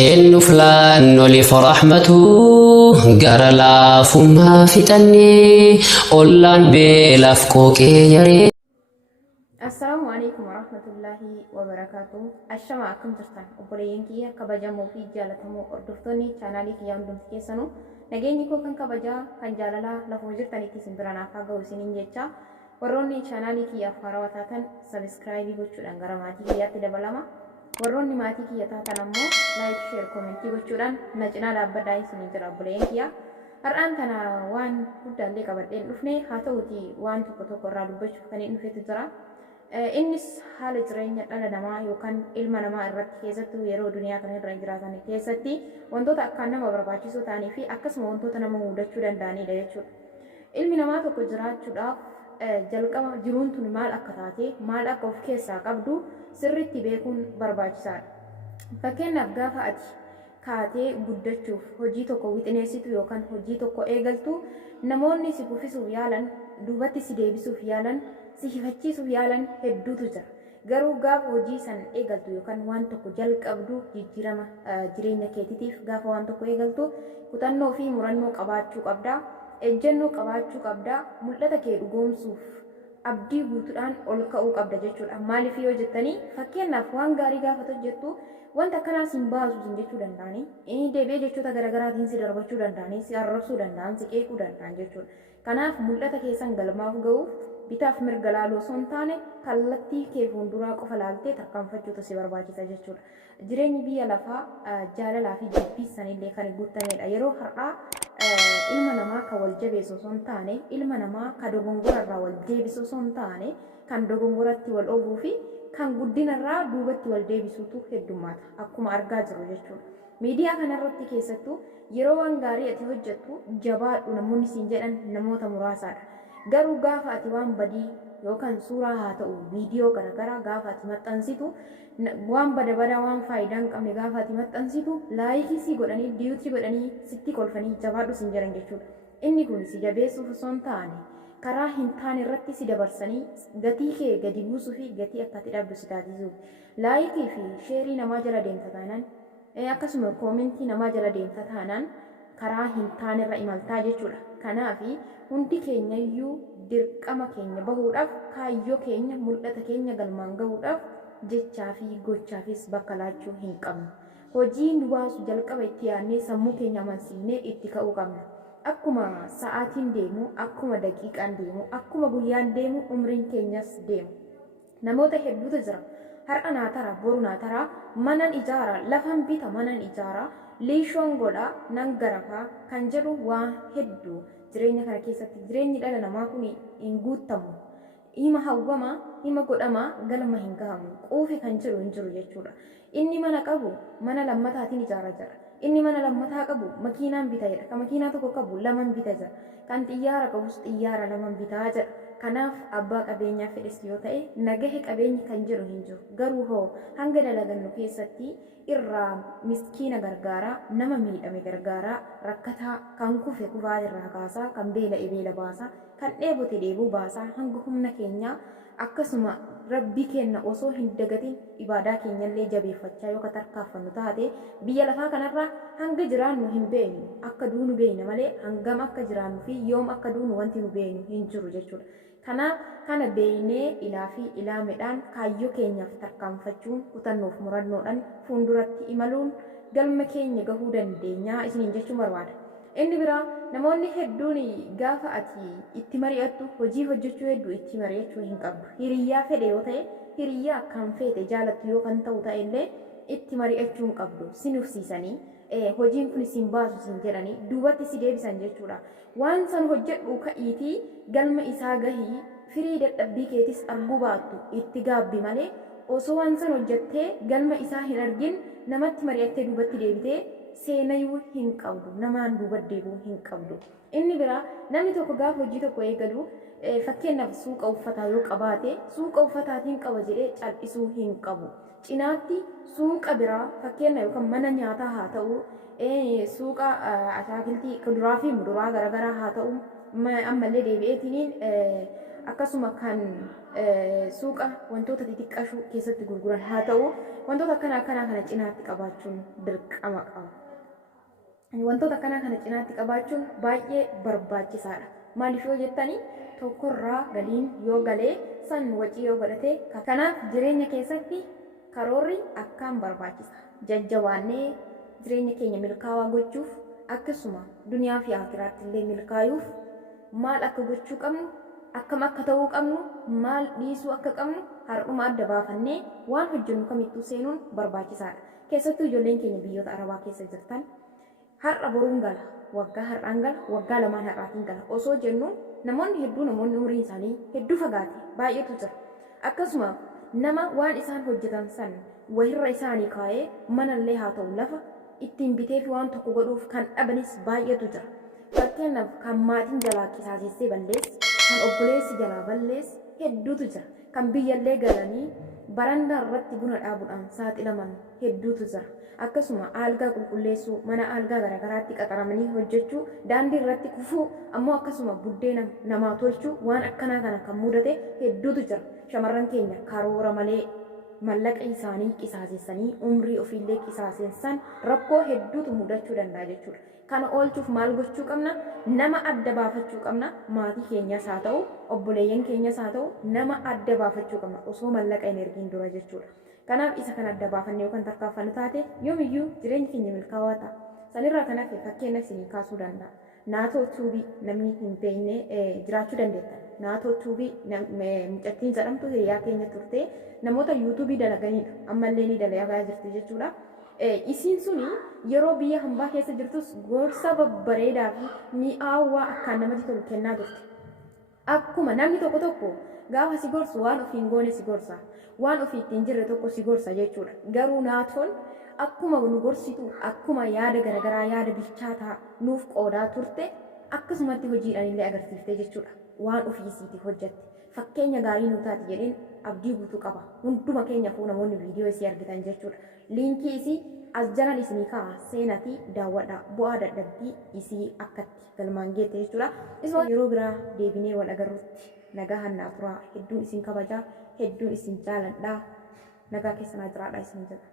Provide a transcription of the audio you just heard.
إن فلان لفرحمته قال لا فما فتني أولان بلافكوك يري. السلام عليكم ورحمة الله وبركاته. الشمع أكم ترتان أبولين كيا كبجا موفي جالتمو أردفتوني channelي كيا أندم كيسانو نجيني كو كان كبجا كان جاللا لفوجر تاني كيسنبرانا فاقا وسنين جيتشا وروني channelي كيا فارواتاتن سبسكرايبي gochuudhaan gara maatii kiyyaatti dabalama. Warroonni maatii kiyya taatan ammoo like share commentii gochuudhaan na cinaa dhaabbadaa isiniin jira obboleen kiyya. Har'aan kana waan guddaallee qabadheen dhufne haa ta'uti waan tokko irraa dubbachuuf kan hin dhufetu jira. Innis haala jireenya dhala namaa yookaan ilma namaa irratti keessattuu yeroo duniyaa kana irra jiraatan keessatti wantoota akkaan nama barbaachisoo ta'anii fi akkasuma wantoota nama mudachuu danda'anidha jechuudha. Ilmi namaa tokko jiraachuudhaaf jalqaba jiruun tun maal akka taate maal akka of keessaa qabdu sirriitti beekuun barbaachisaadha. Fakkeenyaaf gaafa ati kaatee guddachuuf hojii tokko wixineessitu yookaan hojii tokko eegaltu namoonni si kufisuuf yaalan duubatti si deebisuuf yaalan si hifachiisuuf yaalan hedduutu jira. Garuu gaafa hojii san eegaltu yookaan waan tokko jalqabdu jijjiirama jireenya keetiitiif gaafa waan tokko eegaltu kutannoo fi murannoo qabaachuu qabda. Ejjennoo qabaachuu qabda. Mul'ata kee dhugoomsuuf abdii guutuudhaan ol ka'uu qabda jechuudha. Maaliif yoo jettanii fakkeenyaaf waan gaarii gaafa hojjettu wanta akkanaas hin baasu sin jechuu danda'anii inni deebi'ee jechoota garaagaraatiin si darbachuu danda'anii si arrabsuu danda'an si qeequu danda'an jechuudha. Kanaaf mul'ata keessan galmaaf ga'uuf bitaaf mirga laaluu osoo hin taane kallattii kee fuulduraa qofa laaltee tarkaanfachuutu si barbaachisa jechuudha. Jireenyi biyya lafaa jaalalaa fi jibbii sanillee kan guutamedha. Yeroo har'aa ilma namaa kan wal jabeessu osoo hin taane ilma namaa kan dogongorarraa wal deebisu osoo hin taane kan dogongoratti wal oofuu fi kan guddinarraa duubatti wal deebisuutu heddummaata akkuma argaa jiru jechuudha. Miidiyaa kanarratti keessattuu yeroo waan gaarii ati hojjettu jabaadhu namoonni siin jedhan namoota muraasaadha. Garuu gaafa ati waan badii yookaan suuraa haa ta'u viidiyoo garaagaraa gaafa ati maxxansitu waan bada waan faayidaa hin qabne gaafa ati maxxansitu laayikii si godhanii diyuutii godhanii sitti kolfanii jabaadhu siin jedhan jechuudha. Inni kun si jabeessuuf osoo hin taane karaa hin taane irratti si dabarsanii gatii kee gadi buusuu fi gatii akka ati dhabdu si taasisuuf laayikii fi sheerii namaa jala deemta taanaan akkasuma koomentii namaa jala deemta taanaan karaa hin taane irra imaltaa jechuudha. Kanaaf hundi keenya iyyuu dirqama keenya bahuudhaaf kaayyoo keenya mul'ata keenya galmaan gahuudhaaf jechaa fi gochaafis bakka laachuu hin qabnu. Hojii nu baasu jalqaba itti yaadnee sammuu keenya amansiifnee itti ka'uu qabna. Akkuma sa'aatiin deemu, akkuma daqiiqaan deemu, akkuma guyyaan deemu, umriin keenyas deemu. Namoota hedduutu jira. Har'a naa tara, boru naa tara, manan ijaara, lafan bita manan ijaara, liishoon godha, nan garafaa kan jedhu waan hedduu jireenya kana keessatti jireenyi dhala namaa kun hin guutamu. Hima hawwama, hima godhama, galma hin gahamu. Quufi kan jiru hin jiru jechuudha. Inni mana qabu mana lammataatiin ijaara jira. Inni mana lammataa qabu makiinaan bita jedha. Kan makiinaa tokko qabu laman bita jira. Kan xiyyaara qabus xiyyaara laman bitaa jira. Kanaaf abbaa qabeenyaa fedhes yoo ta'e nagahe qabeenyi kan jiru hin jiru. Garuu hoo hanga dalagannu keessatti irraa miskiina gargaaraa, nama miidhame gargaaraa, rakkataa kan kufe kufaa irraa kaasaa, kan beela'e beela baasaa, kan dheebote dheebuu baasaa hanga humna keenyaa akkasuma rabbi keenya osoo hin dagatin ibaadaa keenyallee jabeeffachaa yoo tarkaanfannu taate biyya lafaa kanarraa hanga jiraannu hin beeknu akka duunu beekna malee hangam akka jiraannu fi yoom akka duunu wanti nu beeknu hin jiru jechuudha. Kanaaf kana beeknee ilaa fi ilaameedhaan kaayyoo keenyaaf tarkaanfachuun kutannoof murannoodhaan fuulduratti imaluun galma keenya gahuu dandeenya isiniin jechuun barbaada. Inni biraa namoonni hedduun gaafa ati itti mari'attu hojii hojjechuu hedduu itti mari'achuu hin qabdu. Hiriyyaa fedhe yoo ta'e hiriyyaa kan feete jaalattu yoo kan ta'u ta'e illee itti mari'achuu hin qabdu. Si nufsiisanii hojiin kun isin baasu sin jedhanii duubatti si deebisan jechuudha. Waan san hojjedhu ka'iitii galma isaa gahii firii dadhabbii keetis arguu baattu itti gaabbi malee osoo waan san hojjettee galma isaa hin argin namatti mari'attee duubatti deebitee seenayuu hin qabdu. Namaan duuba deebuu hin qabdu. Inni biraa namni tokko gaafa hojii tokko eegalu fakkeenyaaf suuqa uffataa yoo qabaate suuqa uffataatiin qaba jedhee cal'isuu hin qabu. Cinaatti suuqa biraa fakkeenya yookaan mana nyaataa haa ta'u suuqa ataakiltii kuduraa fi muduraa garaagaraa haa ta'u ammallee deebi'eetiin akkasuma kan suuqa wantoota xixiqqashuu keessatti gurguran haa ta'u wantoota akkanaa kana cinaatti qabaachuun dirqama qaba. Wantoota akkanaa kana cinaatti qabaachuun baay'ee barbaachisaadha. Maaliif yoo jettanii tokkorraa galiin yoo galee san wacii yoo godhate kanaaf jireenya keessatti karoorri akkaan barbaachisa. Jajjabaannee jireenya keenya milkaa'aa gochuuf akkasuma duniyaa fi akiraatti illee milkaa'uuf maal akka gochuu qabnu akkam akka ta'uu qabnu maal dhiisuu akka qabnu har'uma adda baafannee waan hojjennu kamittuu seenuun barbaachisaadha. Keessattuu ijoolleen keenya biyyoota arabaa keessa jirtan har'a boruun gala waggaa har'aan gala waggaa lamaan har'aatiin gala osoo jennu namoonni hedduu namoonni umriin isaanii hedduu fagaate baay'eetu jira. Akkasuma nama waan isaan hojjetan san wahirra isaanii kaa'ee manallee haa ta'u lafa ittiin bitee fi waan tokko godhuuf kan dhabanis baay'eetu jira. Fakkeenyaaf kan maatiin jalaa qisaasessee balleessu, kan obboleessi jalaa balleessu hedduutu jira. Kan biyyallee galanii barandaa irratti buna dhaabuudhaan saaxilaman hedduutu jira. Akkasuma algaa qulqulleessuu, mana algaa garaagaraatti qaxaramanii hojjechuu, daandii irratti kufuu, ammoo akkasuma buddeena namaa tolchuu waan akkanaa kana kan mudate hedduutu jira. Shamarran keenya karoora malee mallaqa isaanii qisaasessanii umrii ofiillee qisaasessan rakkoo hedduutu mudachuu danda'a jechuudha. Kana oolchuuf maal gochuu qabna? Nama adda baafachuu qabna. Maatii keenyas haa ta'u, obboleeyyan keenyas haa ta'u, nama adda baafachuu qabna osoo mallaqa hin ergiin dura jechuudha. Kanaaf isa kan adda baafannee yookaan tarkaanfannu taate yoomiyyuu jireenyi keenya milkaa'aa ta'a. Sanirraa kanaaf fakkeenya isinii kaasuu danda'a. Naatoo tuubii namni hin beekne jiraachuu dandeetta. Naatoo tuubii mucattiin jedhamtu hiriyaa keenya turte namoota yuutuubii dalaganidha. Ammallee ni dalagaa jirti jechuudha. Isiin suni yeroo biyya hambaa keessa jirtus gorsa babbareedaa fi mi'aawaa akkaan namatti tolu kennaa turte. Akkuma namni tokko gaafa si gorsu waan ofiin goone si gorsa. Waan ofii ittiin jirre tokko si gorsa jechuudha. Garuu naatoon akkuma nu gorsitu akkuma yaada garaagaraa yaada bilchaataa nuuf qoodaa turte akkasumatti hojiidhaan illee agarsiifte jechuudha. Waan ofiisiitiif hojjette. Fakkeenya gaarii nu taati jedheen abdii guutuu qaba. Hunduma keenyaafuu namoonni viidiyoo isii argitan jechuudha. Liinkii isii as jalan isinii kaa'a seenaatii daawwadhaa bu'aa dadhabbii isii akkatti galmaan geette jechuudha. Isuma yeroo biraa deebinee wal agarruutti nagaa hannaa turaa hedduun isin kabajaa hedduun isin jaaladhaa nagaa keessanaa jiraadhaa isin jedha.